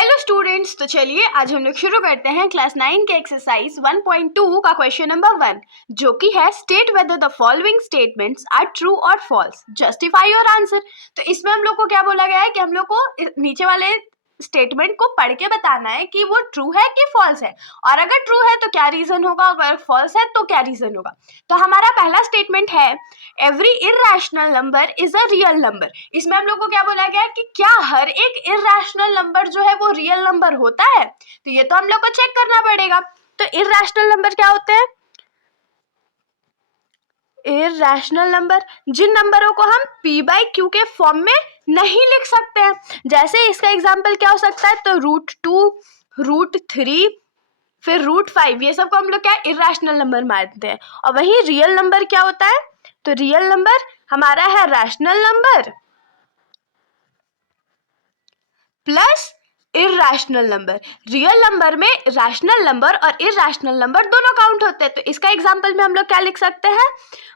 Hello students, तो चलिए आज हम लोग शुरू करते हैं क्लास 9 के एक्सरसाइज 1.2 का क्वेश्चन नंबर 1, जो कि है state whether the following statements are true और फॉल्स, जस्टिफाई योर आंसर। तो इसमें हम लोग को क्या बोला गया है कि हम लोग को नीचे वाले स्टेटमेंट को पढ़ के बताना है कि वो ट्रू है कि फॉल्स है, और अगर ट्रू है तो क्या रीजन होगा, अगर फॉल्स है तो क्या रीजन होगा। तो हमारा पहला स्टेटमेंट है every irrational number is a real number. इसमें हम लोग को क्या बोला गया है कि क्या हर एक इररेशनल नंबर जो है वो रियल नंबर होता है। तो ये तो हम लोग को चेक करना पड़ेगा। तो इररेशनल नंबर क्या होते हैं? इररेशनल नंबर जिन नंबरों को हम p/q के फॉर्म में नहीं लिख सकते हैं। जैसे इसका एग्जांपल क्या हो सकता है, तो √2, √3, फिर √5, ये सब को हम लोग क्या इररेशनल नंबर मानते हैं। और वही रियल नंबर क्या होता है, तो रियल नंबर हमारा है rational number plus irrational number. Real number में रैशनल नंबर और इररेशनल नंबर दोनों काउंट होते हैं। तो इसका एग्जांपल में हम लोग क्या लिख सकते हैं,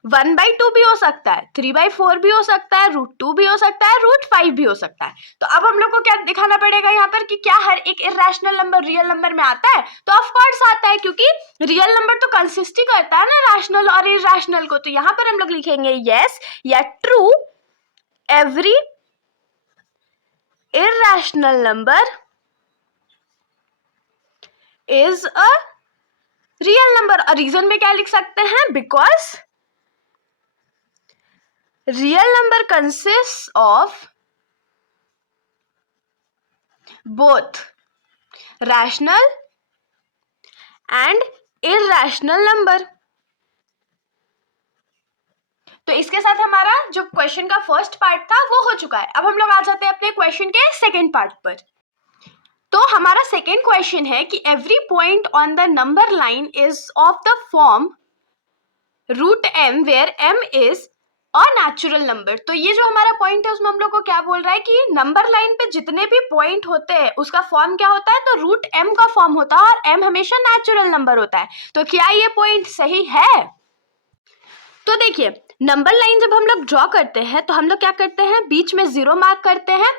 1/2 भी हो सकता है, 3/4 भी हो सकता है, √2 भी हो सकता है, √5 भी हो सकता है। तो अब हम लोग को क्या दिखाना पड़ेगा यहाँ पर कि क्या हर एक इररेशनल नंबर रियल नंबर में आता है। तो ऑफ कोर्स आता है, क्योंकि रियल नंबर तो कंसिस्ट ही करता है ना रैशनल और इररेशनल को। तो यहाँ पर हम लोग लिखेंगे यस या true every irrational number is a real number। और रीजन में क्या लिख सकते हैं, because real number consist of both rational and irrational number. तो इसके साथ हमारा जो क्वेश्चन का फर्स्ट पार्ट था वो हो चुका है। अब हम लोग आ जाते हैं अपने क्वेश्चन के सेकेंड पार्ट पर। तो हमारा सेकेंड क्वेश्चन है कि every point on the number line is of the form √m where m is a natural number. तो ये जो हमारा पॉइंट है उसमें हम लोग को क्या बोल रहा है कि नंबर लाइन पे जितने भी पॉइंट होते हैं उसका फॉर्म क्या होता है, तो √m का फॉर्म होता है, और m हमेशा नेचुरल नंबर होता है। तो क्या ये पॉइंट सही है? तो देखिए, नंबर लाइन जब हम लोग ड्रॉ करते हैं तो हम लोग क्या करते हैं, बीच में 0 मार्क करते हैं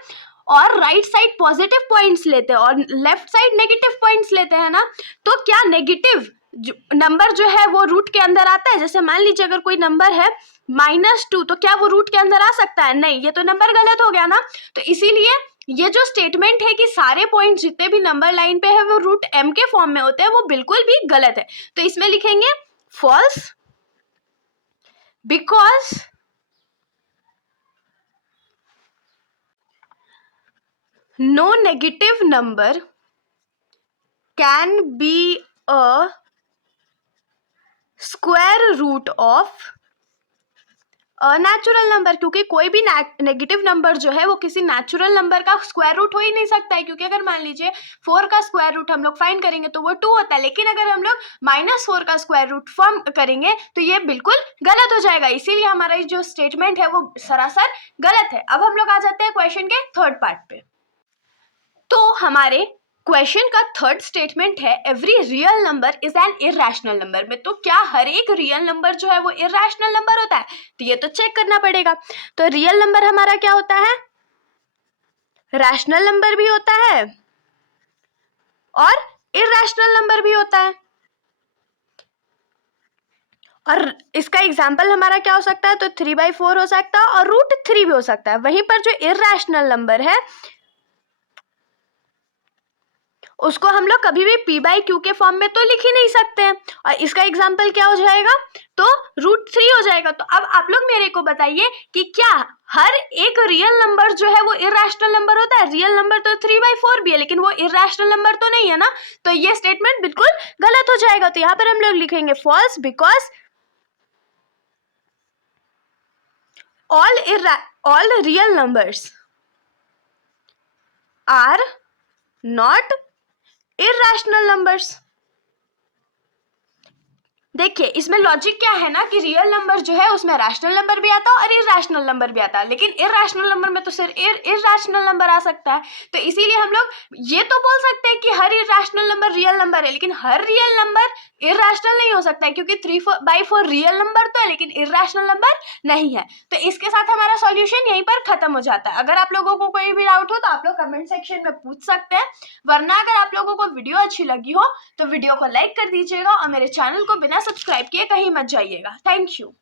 और राइट साइड पॉजिटिव पॉइंट्स लेते हैं और लेफ्ट साइड नेगेटिव पॉइंट्स लेते हैं ना। तो क्या नेगेटिव नंबर जो है वो रूट के अंदर आता है? जैसे मान लीजिए अगर कोई नंबर है -2, तो क्या वो रूट के अंदर आ सकता है? नहीं, ये तो नंबर गलत हो गया ना। तो इसीलिए ये जो स्टेटमेंट है कि सारे पॉइंट जितने भी नंबर लाइन पे है वो √m के फॉर्म में होते हैं, वो बिल्कुल भी गलत है। तो इसमें लिखेंगे false, because no negative number can be a square root of a natural number। क्योंकि कोई भी नेगेटिव नंबर जो है वो किसी नेचुरल नंबर का स्क्वायर रूट हो ही नहीं सकता है। क्योंकि अगर मान लीजिए 4 का स्क्वायर रूट हम लोग फाइंड करेंगे तो वो 2 होता है, लेकिन अगर हम लोग -4 का स्क्वायर रूट फॉर्म करेंगे तो ये बिल्कुल गलत हो जाएगा। इसीलिए हमारा जो स्टेटमेंट है वो सरासर गलत है। अब हम लोग आ जाते हैं क्वेश्चन के थर्ड पार्ट पे। तो हमारे क्वेश्चन का थर्ड स्टेटमेंट है every real number is an irrational number में। तो क्या हर एक रियल नंबर जो है वो इररेशनल नंबर होता है? तो ये तो चेक करना पड़ेगा। तो रियल नंबर हमारा क्या होता है, रैशनल नंबर भी होता है और इररेशनल नंबर भी होता है। और इसका एग्जाम्पल हमारा क्या हो सकता है, तो 3/4 हो सकता है और √3 भी हो सकता है। वहीं पर जो इररेशनल नंबर है उसको हम लोग कभी भी p/q के फॉर्म में तो लिख ही नहीं सकते हैं। और इसका एग्जाम्पल क्या हो जाएगा, तो √3 हो जाएगा। तो अब आप लोग मेरे को बताइए कि क्या हर एक रियल नंबर जो है वो इररेशनल नंबर होता है? रियल नंबर तो 3/4 भी है, लेकिन वो इररेशनल नंबर तो नहीं है ना। तो ये स्टेटमेंट बिल्कुल गलत हो जाएगा। तो यहाँ पर हम लोग लिखेंगे false, because all real numbers are not irrational numbers। देखिए इसमें लॉजिक क्या है ना कि रियल नंबर जो है उसमें रैशनल नंबर भी आता है और इरैशनल नंबर भी आता है, लेकिन इरैशनल नंबर में तो सिर्फ इरैशनल नंबर आ सकता है। तो इसीलिए हम लोग ये तो बोल सकते हैं कि हर इरैशनल नंबर रियल नंबर है, लेकिन हर रियल नंबर इरैशनल नहीं हो सकता है, क्योंकि 3/4 रियल नंबर तो है लेकिन इरैशनल नंबर नहीं है। तो इसके साथ हमारा सॉल्यूशन यहीं पर खत्म हो जाता है। अगर आप लोगों को कोई भी डाउट हो तो आप लोग कमेंट सेक्शन में पूछ सकते हैं, वरना अगर आप लोगों को वीडियो अच्छी लगी हो तो वीडियो को लाइक कर दीजिएगा और मेरे चैनल को बिना सब्सक्राइब किए कहीं मत जाइएगा। Thank you.